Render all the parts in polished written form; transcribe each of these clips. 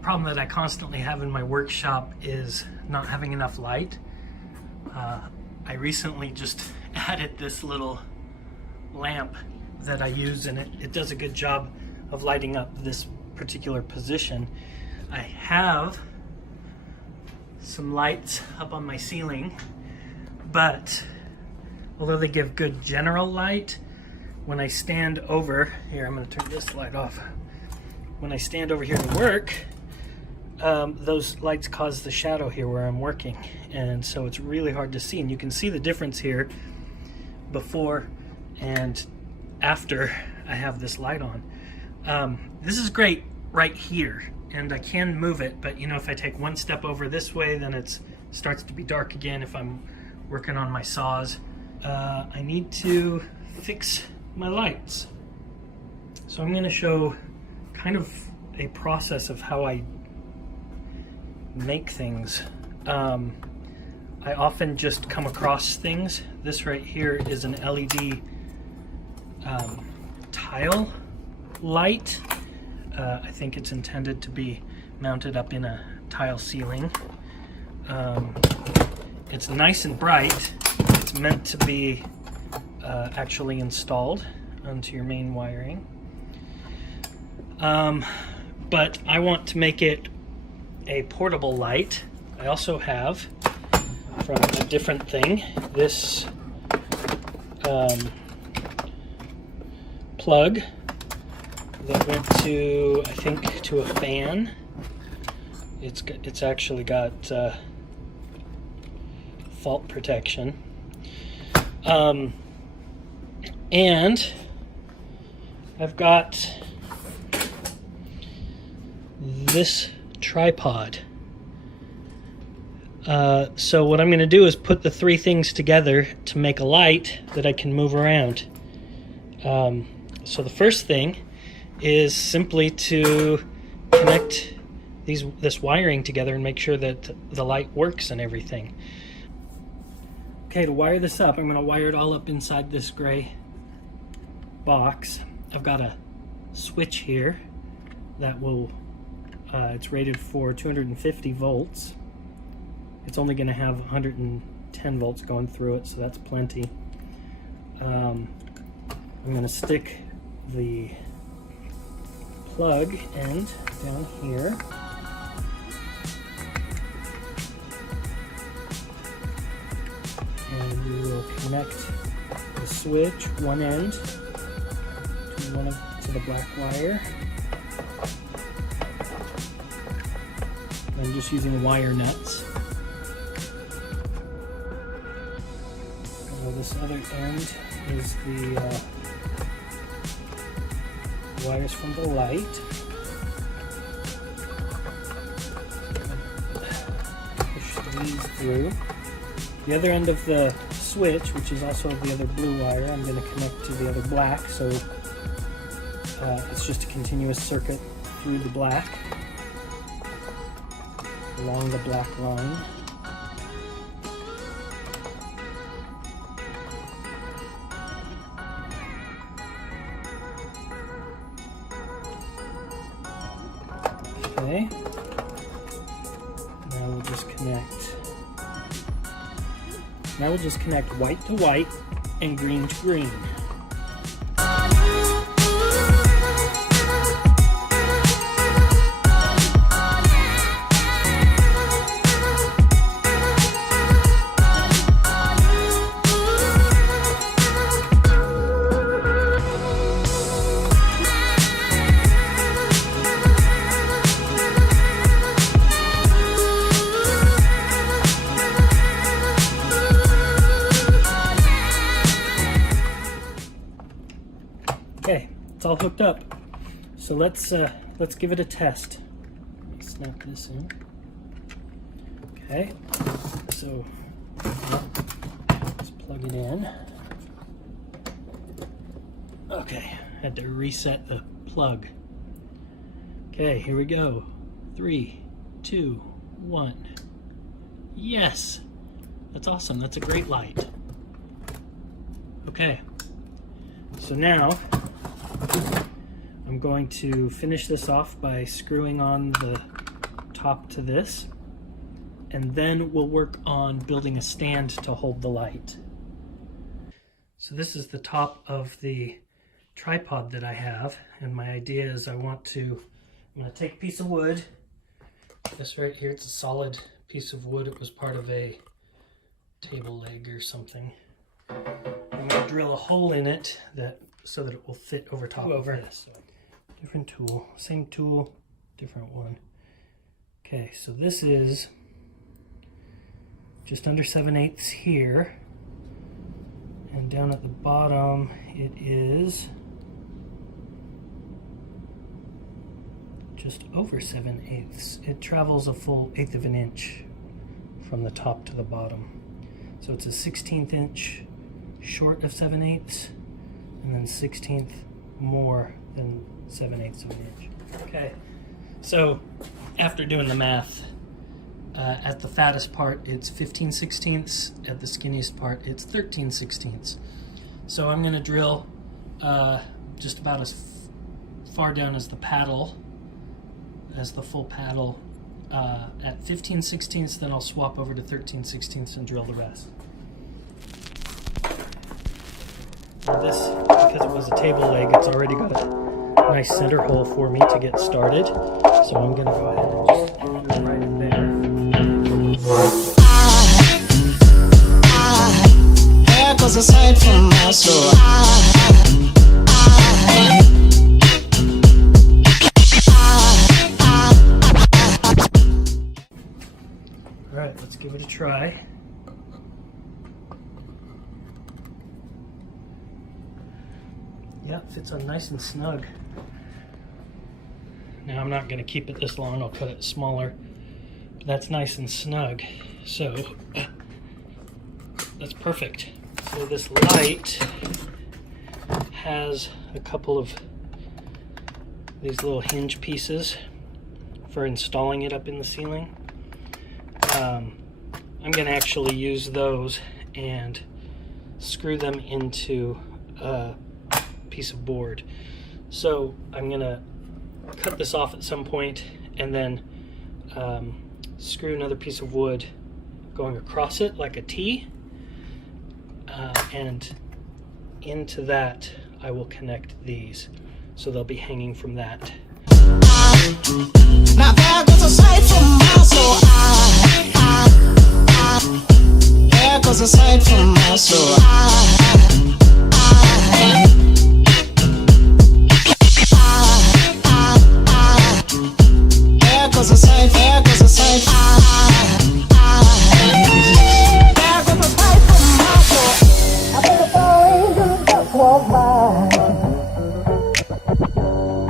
problem that I constantly have in my workshop is not having enough light. I recently just added this little lamp that I use, and it does a good job of lighting up this particular position. I have some lights up on my ceiling, but although they give good general light, when I stand over here, I'm going to turn this light off. When I stand over here to work, those lights cause the shadow here where I'm working, and so it's really hard to see. And you can see the difference here before and after I have this light on. This is great right here, and I can move it, but you know, if I take one step over this way, then it starts to be dark again if I'm working on my saws. I need to fix my lights. So I'm going to show kind of a process of how I make things. I often just come across things. This right here is an LED tile light. I think it's intended to be mounted up in a tile ceiling. It's nice and bright. It's meant to be actually installed onto your main wiring. But I want to make it a portable light. I also have, from a different thing, this plug that went to, I think, to a fan. It's actually got fault protection. And I've got this tripod. So what I'm going to do is put the three things together to make a light that I can move around. So the first thing is simply to connect this wiring together and make sure that the light works and everything. Okay, to wire this up, I'm going to wire it all up inside this gray box. I've got a switch here that will, it's rated for 250 volts. It's only going to have 110 volts going through it, so that's plenty. I'm going to stick the plug end down here. And we will connect the switch, one end, to the black wire. I'm just using wire nuts. This other end is the wires from the light. Push these through. The other end of the switch, which is also the other blue wire, I'm going to connect to the other black, so it's just a continuous circuit through the black, along the black line. Okay, now we'll just connect white to white and green to green. Okay, it's all hooked up. So let's give it a test. Snap this in. Okay, so let's plug it in. Okay, had to reset the plug. Okay, here we go. 3, 2, 1. Yes, that's awesome. That's a great light. Okay, so now I'm going to finish this off by screwing on the top to this, and then we'll work on building a stand to hold the light. So this is the top of the tripod that I have, and my idea is I'm going to take a piece of wood. This right here, it's a solid piece of wood. It was part of a table leg or something. I'm going to drill a hole in it so that it will fit over top of this. Different tool, same tool, different one. Okay, so this is just under 7/8 here, and down at the bottom it is just over 7/8. It travels a full 1/8 of an inch from the top to the bottom. So it's a 1/16 inch short of 7/8, and then 1/16 more than 7/8 of an inch. Okay, so after doing the math, at the fattest part it's 15/16, at the skinniest part it's 13/16. So I'm going to drill just about as far down as the paddle, as the full paddle, at 15/16, then I'll swap over to 13/16 and drill the rest. Now this, because it was a table leg, it's already got a nice center hole for me to get started. So I'm going to go ahead and just drill right in there. There goes a sight from my soul. Alright, let's give it a try. Yeah, fits on nice and snug. Now I'm not going to keep it this long, I'll cut it smaller. But that's nice and snug. So that's perfect. So this light has a couple of these little hinge pieces for installing it up in the ceiling. I'm going to actually use those and screw them into a piece of board. So I'm going to cut this off at some point and then screw another piece of wood going across it like a T, and into that I will connect these, so they'll be hanging from that. Now there goes a sight from my soul. There goes a sight from my soul. There goes a sight, there goes a sight. There goes a sight from my soul. I think a fall angel just walked by.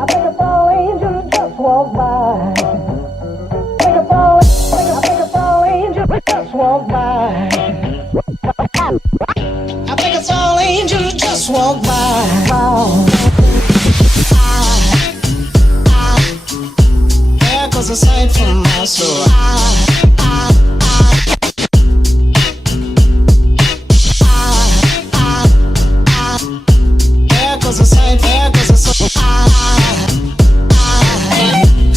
I think a fall angel just walked by. I think a fall angel just walked by. I think a fall angel just walked by. There goes a sight from my soul. There goes a sight, there goes a sight.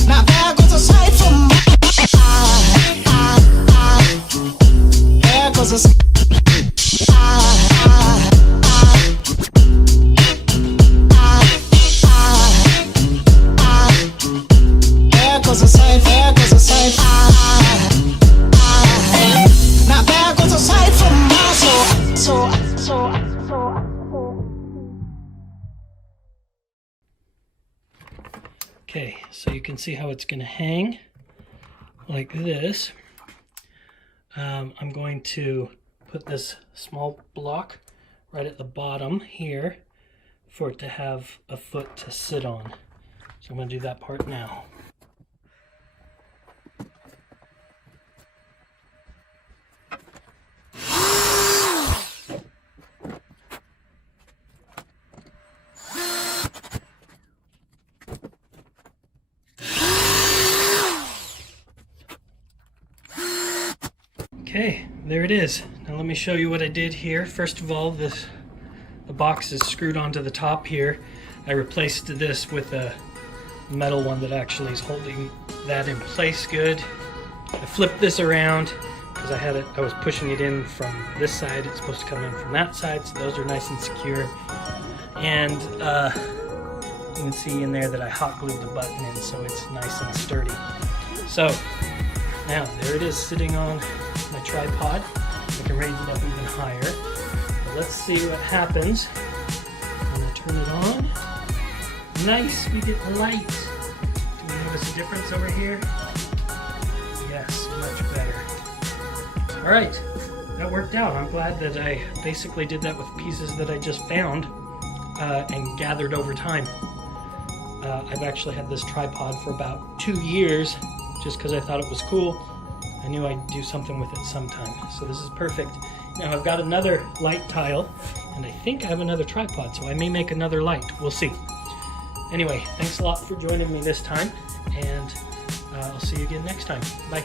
Now there goes a sight from my there goes a sight. There goes a sight, there goes a sight. Now there goes a sight from my soul. Okay, so you can see how it's going to hang like this. I'm going to put this small block right at the bottom here for it to have a foot to sit on. So I'm going to do that part now. Okay, there it is. Now let me show you what I did here. First of all, the box is screwed onto the top here. I replaced this with a metal one that actually is holding that in place good. I flipped this around because I was pushing it in from this side. It's supposed to come in from that side, so those are nice and secure. And you can see in there that I hot glued the button in, so it's nice and sturdy. So now there it is sitting on my tripod. I can raise it up even higher. But let's see what happens when I turn it on. Nice, we get light. Do we notice a difference over here? Yes, much better. All right, that worked out. I'm glad that I basically did that with pieces that I just found and gathered over time. I've actually had this tripod for about 2 years just because I thought it was cool. I knew I'd do something with it sometime. So this is perfect. Now I've got another light tile and I think I have another tripod, so I may make another light. We'll see. Anyway, thanks a lot for joining me this time, and I'll see you again next time. Bye.